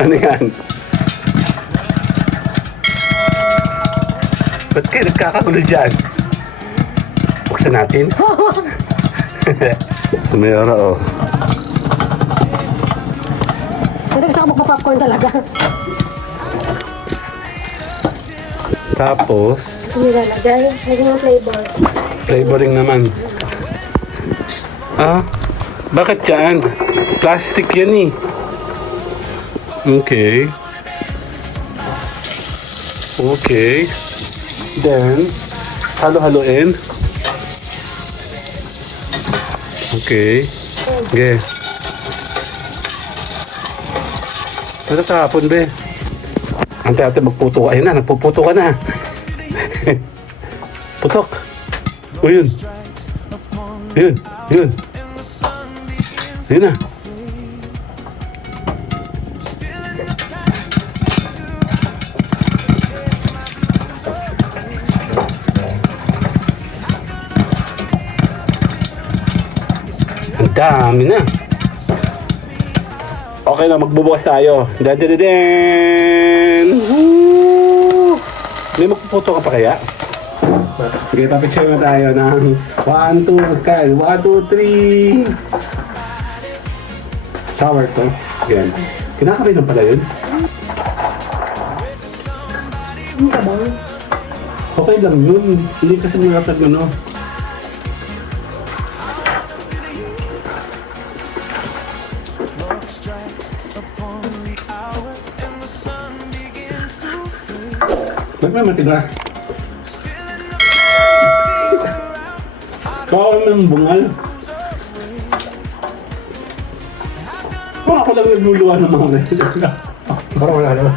Ano yan? Ba't kayo nagkakagulo dyan? Buksan natin. Mayroon oh. Hindi kasi ako magpa-popcorn talaga. Tapos, Hindi lalagay. Lagyan ng flavor. flavoring naman. Ah, bakit yan? Plastic yan eh. Okay. Okay. Then, halo-haloin. Okay. Okay. Ano kahapon, be? Ante-ante, magputo ka. Ayun na, nagpuputo ka na. Putok. O yun. Yun. Yun. Yun na. Ang dami na. Okay na, magbubukas tayo. Woo! May magpuputo ka pa kaya? Sige, papicture na tayo ng 1, 2, Kyle. 1, 2, 3. Sour to. Yan. Kinakain na pala yun? Hindi ka ba? Okay lang yun. Hindi kasi malatag ano. Ba't may matira? Bawal ng bungal. Kung ako lang nagluluwa ng mga ganyan. Parang wala naman.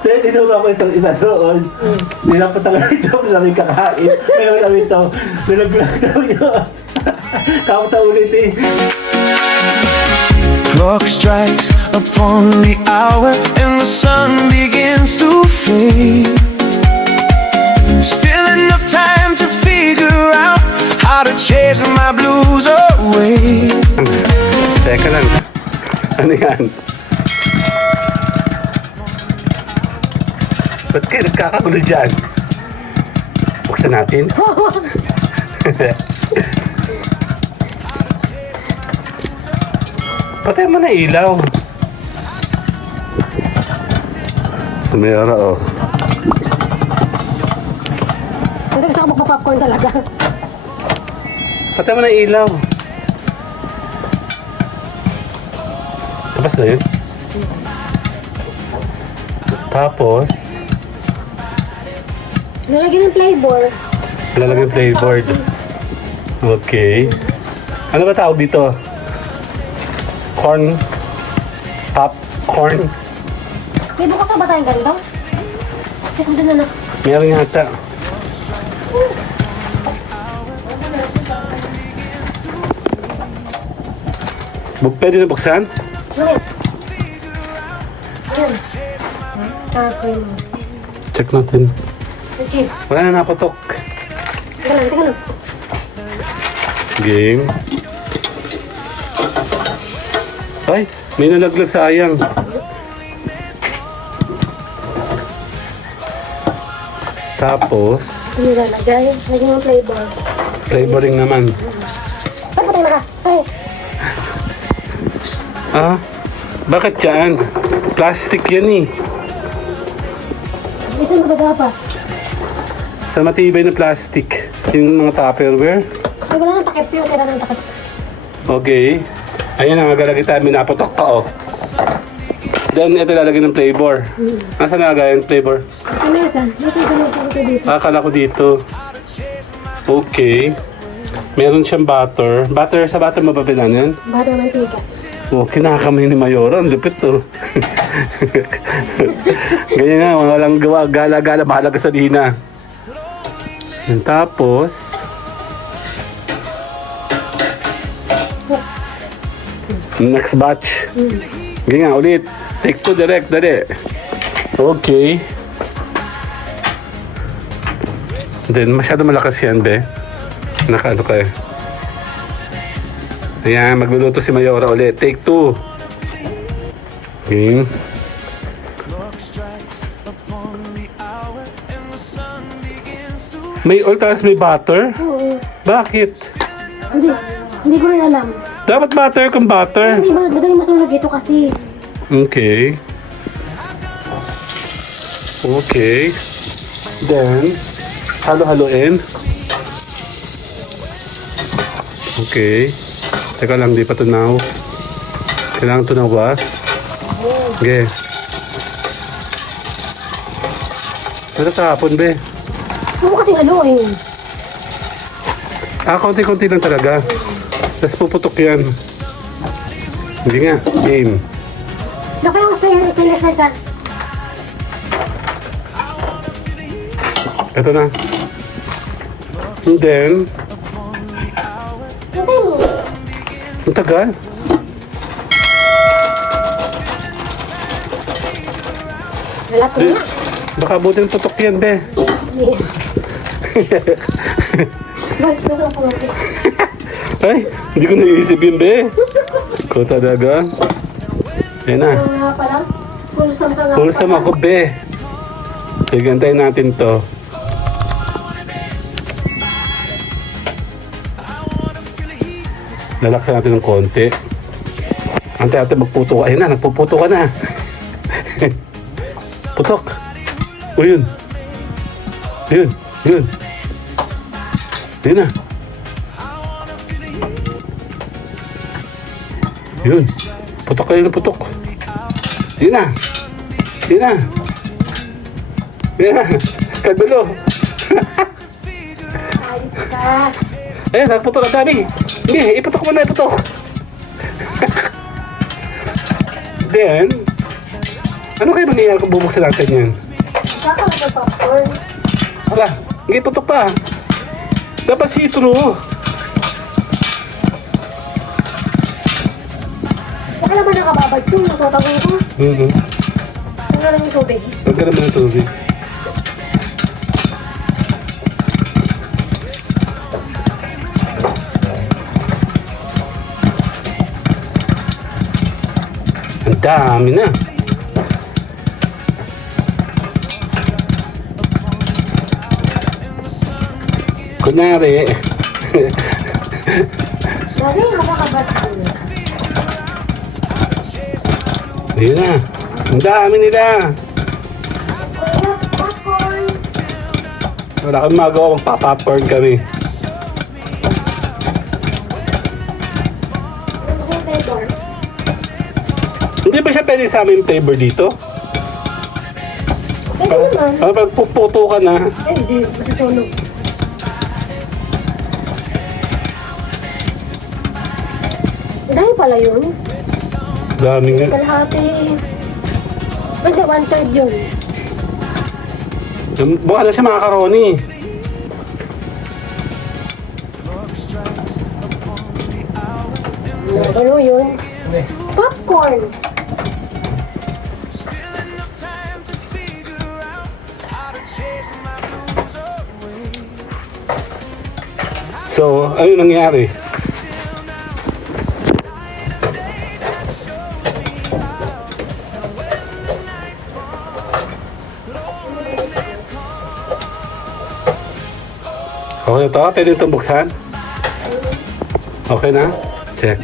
Kaya tinuro ako itong isa doon. Nilapot ako ng joke na may kakain. Pero namin ito, nilaglag daw yun. Kapot ang ulit eh. Clock strikes upon the hour and the sun begins to fade. Still enough time to figure out how to chase my blues away. Teka lang. Ano yan? Ba't kayo nagkakagulo dyan? Buksan natin. Patay mo na ilaw. Mayroon oh. Hindi kasi ako magpa-popcorn talaga. Patay mo na ilaw. Tapos na yun. Tapos, Nalagyan ng flavor. lalagyan yung flavor. Okay. Ano ba tawag dito? Corn? Popcorn? May bukas na ba tayong ganito? Check mo dun na. Meron yata. Pwede na buksan? Wait. Ayan. Sour cream. Check natin. The cheese. Wala na napatok. Teka lang, teka lang. Game. Ay, may nalaglag, sayang. Tapos, Hindi lalagay. Lagyan ng flavor. flavoring naman. Ay, patay na ka. Ay. Ah, bakit yan? Plastic yan eh. Isang magaga pa. Sa matibay na plastic. Yung mga Tupperware. Ay, wala nang takip yun. Sira ng takip. Okay. Ayan na, magalagay tayo. Minapotok pa oh. Then, ito lalagay ng flavor. Nasaan nalagay yung flavor? Kanesa. Dito, dito. Akala ko dito. Okay. Meron siyang butter. Butter, sa butter mababilan yan? Butter mantika. Oh, kinakamay ni Mayora. Ang lupit to. Ganyan nga, walang gawa. Gala-gala, mahalaga sa dina. And tapos, next batch. Ganyan nga, ulit. Take 2 direct, dali. Okay. Then, masyado malakas yan, be. Nakaano ka eh. Ayan, magluluto si Mayora ulit. Take 2. Okay. May oil tapos may butter? Oo. Bakit? Hindi ko rin alam. Dapat butter kung butter. Hindi, madali masunog dito kasi. Okay. Okay. Then, halo-haloin. Okay. Teka lang, di pa tunaw. Kailangan tunawas. Okay. Ano kahapon, be? Ano kasi haluin? Konti-konti lang talaga. Tapos puputok yan. Hindi nga. Game. Laki yung stainless na isa. Ito na. And then, Hintay mo. ang tagal. Wala ko na. Baka buti ng tutok yan, be. Basta sa pumunti. Ay, hindi ko naisip yun, be. Ko talaga. Ayan na. Ano nga pala? Pulsam ka nga Pulsam ako, be. Sige, antayin natin to. Lalaksan natin ng konti. Antay natin magputo ka. Ayun na, nagpuputo ka na. Putok. O yun. Yun. Yun. Yun na. Yun. Putok kayo ng putok. Yun na. Yun na. Yun na. Kagulo. Ayos ka. Ayun, nagputok ang dami. Hindi, iputok mo na, iputok. Then, ano kayo mangyayari kung bubuksan natin yan? Baka ng popcorn. Wala, hindi putok pa. Dapat see-through. Baka naman nakababad ko. Nasotagin ko. Tanggalan yung tubig. Pagkaroon mo ng tubig. Ang dami na. Kunyari, Lagi nakakabad ko. yun na. Ang dami nila. Popcorn. Wala kami magawa, magpa-popcorn kami. Ano sa flavor? Hindi ba siya pwede sa amin flavor dito? Pwede naman. Pag puputo ka na, Eh, hindi. Matutulog. Dahil pala yun. dami nga. Kalahati. Pwede, 1/3 yun. Baka na siya makakaroni. Ano yun? Popcorn. So, ano yung nangyari? Okay na to? Pwede itong buksan? Okay na? Check.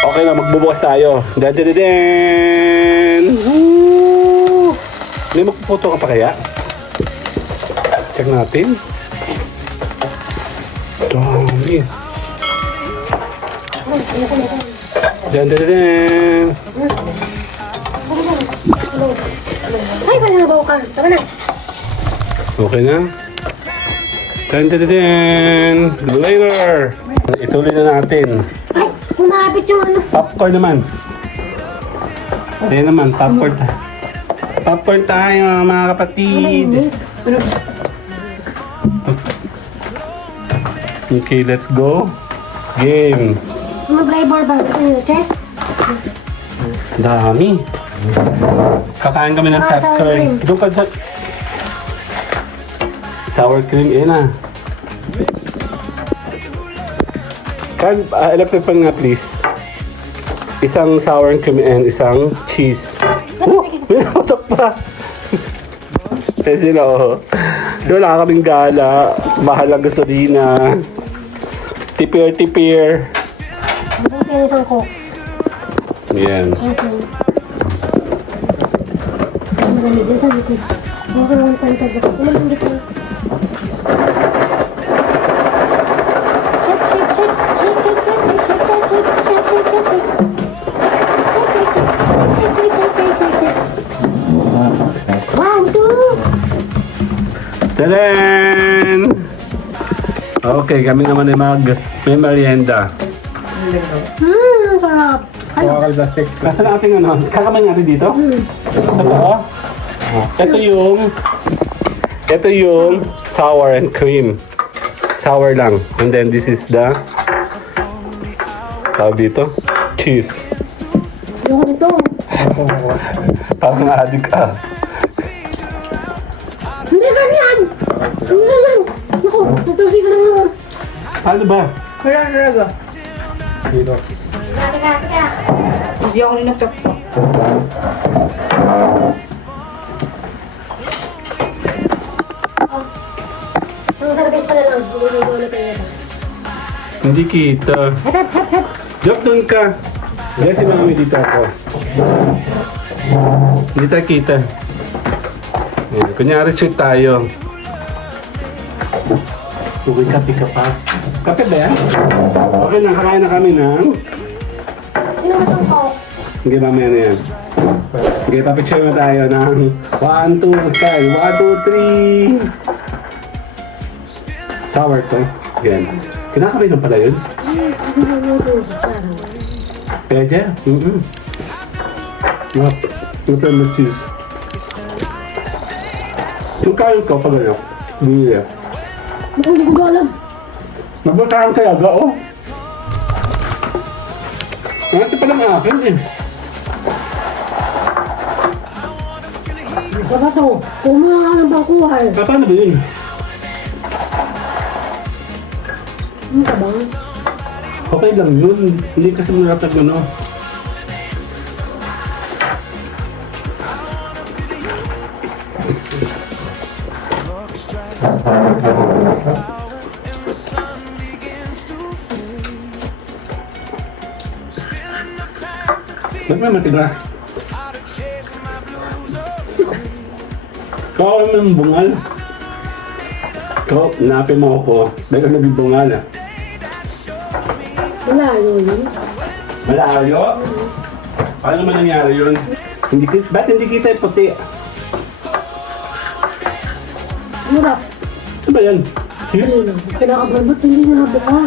Okay na, magbubukas tayo. Dan! Woo! May magpuputo ka pa kaya? Check natin. Dami. Dan! Ay, kalabaw ka. Tama na. Okay na? Dan! Later! Ituloy na natin. Ay, kumapit yung ano. Popcorn naman. Ayan naman, popcorn. Popcorn tayo, mga kapatid. Okay, let's go. Game. Ano flavor ba? Gusto nyo? Chess? Dami. Kakain kami ng Ah, sour sour cream. cream. Doon ka dyan. Sour cream, eh na. Electric pan nga, please. Isang sour and cream and isang cheese. Oh, may nakutok pa. Kasi sila, oh. Wala kaming gala. Mahal ang gasolina. Tipir. Bukas yan isang coke. Yan. Kasi, malamig yan sa likod. Okay naman pantag ako. Kumalang dito. One, two. Tadaan! Okay, kami naman ay may merienda. Sarap. Wakal plastic. Nasaan ang ating ano? Kakamay natin dito? Ito. Ito yung sour and cream. Sour lang. And then this is the tawag dito? Cheese. Yung nito. Parang adik ka. Hindi ganyan! Hindi ganyan! Naku, natusi ka lang naman. Ano ba? Kaya talaga. Dito. Teka. Hindi ako ninagsak pa. Ang service pala lang. Hindi na tayo. Hindi kita. Hep. Joke dun ka. Yes, si mami dito ako. Hindi tayo kita. Ayan, kunyari sweet tayo. Uwi kape ka pa. Kape ba yan? Okay na, kakain na kami ng... Sino ba itong coke? Sige, mamaya na yan. Sige, papicture na tayo ng 1, 2, style. 1, 2, 3. Sour to. Yan. Kinakabay na pala yun. Pwede? Yup. Ito yung cheese. Yung kain ko pag ano, binili. Hindi ko ba alam. Nagbasahan kaya ga, oh. Ito pa lang akin eh. Baka to, kumuha ka ng bangkuhan. Paano ba yun? Ano ka bang? Okay lang yun. Hindi kasi malatag ano. Ba't may matigas? Ikaw ang bungal. Ikaw, napin mo ako. Dahil ka naging bungal ah. Wala yun. Malayo? Paano naman nangyari yun? Ba't hindi kita yung puti? Mura. Ano ba yan? Ayun. Kinakabahan, ba't hindi nabuka?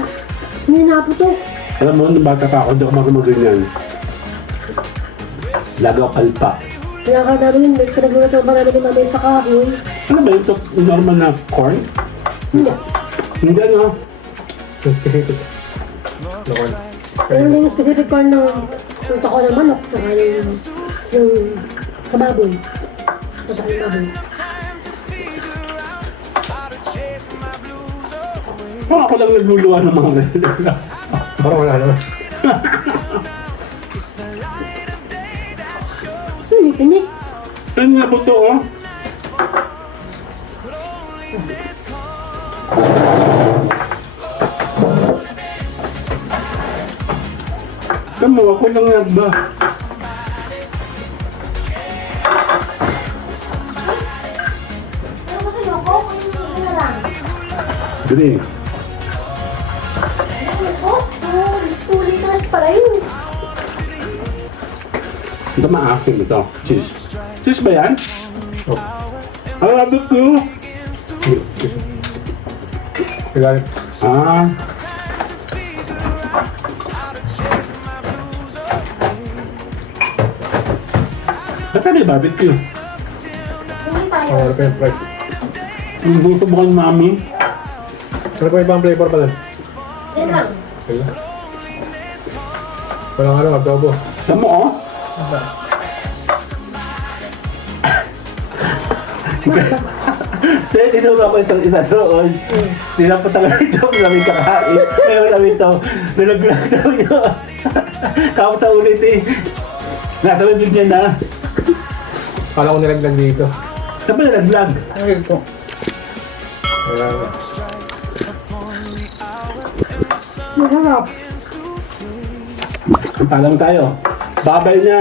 Hindi naputok. Alam mo, nung bata pa ako, hindi ako magaganyan. Lagaw kalpa. Kailangan namin, pinagluto ba namin ni Mamay sa kahoy? Ano ba ito? Normal na corn? Hindi. Hindi ano? Yung specific. Lokal. Pero yung specific corn ng tako ng manok, saka yung sa baboy. Sa tayo baboy. Parang ako lang nagluluwa ng mga Parang wala naman. Tinik. Ano nga po ito, oh? Tama, ako lang nga ba? Ano ba sa'yo? Coke? Ano na lang? Green. Coke? 2 liters pala yun. Ito maakin ito. Cheese. Cheese ba yan? Oh. Ang abot ko. Kailangan. Ah. Ba't may barbecue? Hindi tayo. Ano pa yung price? Yung gusto mo kang mami. Ano pa ibang flavor pala? Yan lang. Kaya. Walang ano, adobo. Alam mo, oh. Kaya tinuro ko itong isa doon. Tinapatagal yung joke namin kakain. Meron namin ito. Nalaglag daw yun. Kapag sa ulit eh. Nasa may bigyan na. Kala ko nilaglag dito. Saan ba nalaglag? Ay, ito. Wala na. Masarap. Talang tayo. Babay na.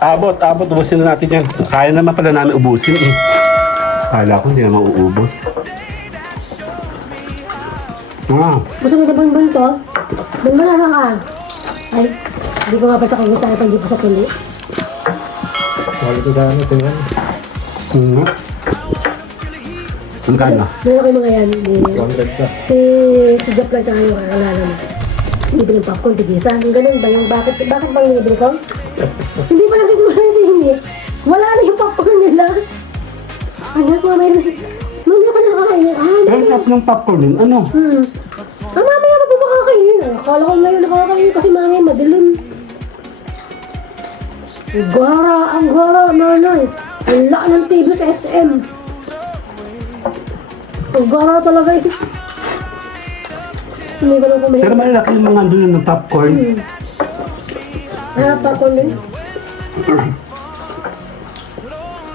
Abot. Ubusin na natin yan. Kaya naman pala namin ubusin eh. Kala ko hindi naman uubos. Gusto mo na bonbon to? Bonbon na saan ka? Ay, hindi ko nga pa sa kagustuhan ito, hindi pa sa tuli. Mahal ito sa ano, sa'yo. Ang kano? Meron ko mga yan. 100 ka. Si Jeff lang tsaka yung kakalala mo. Bibili ng popcorn, tigisa. Ang ganun ba yung bakit bang binibili ko? Hindi pa nagsisimula yung sini. Wala na yung popcorn nila. Anak ko, mayroon ka na kakain. Ang sarap ng popcorn din. Ano? Mamaya pa po makakain. Akala ko ngayon nakakain kasi mamaya madilim. Ang gara, nanay. Ang laki ng TV sa SM. Ang gara talaga eh. Hindi ko lang kumain. Pero malaki yung mga andun ng popcorn. Popcorn din.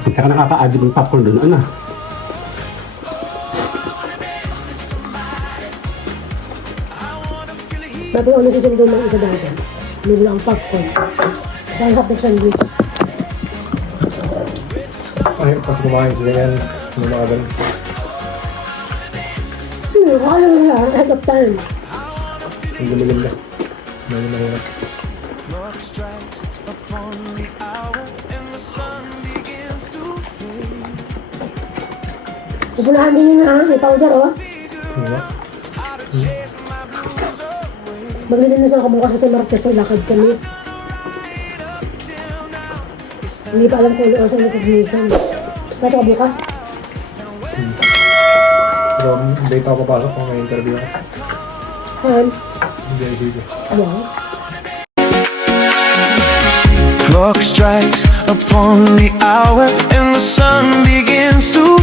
At saka nakaka-addict yung popcorn doon. Ano? Sabi ko, ano sisindi ng isa dati? Hindi lang popcorn. Kaya hotdog sandwich. Ay, pas kumain sila yan. Yung mga ganun. Kaya lang siya, ahead of time. Ang gumilim na. Medyo mahirap. Pupunahan din yun na, may powder oh. Wala. Maglilinis ako bukas kasi Martes, so lakad kami. Hindi pa alam kung ano sa recognition. Pasok ka bukas? Pero hindi pa ako papasok kung may interview ako. Han? Hindi dito. Wow. Clock strikes upon the hour and the sun begins to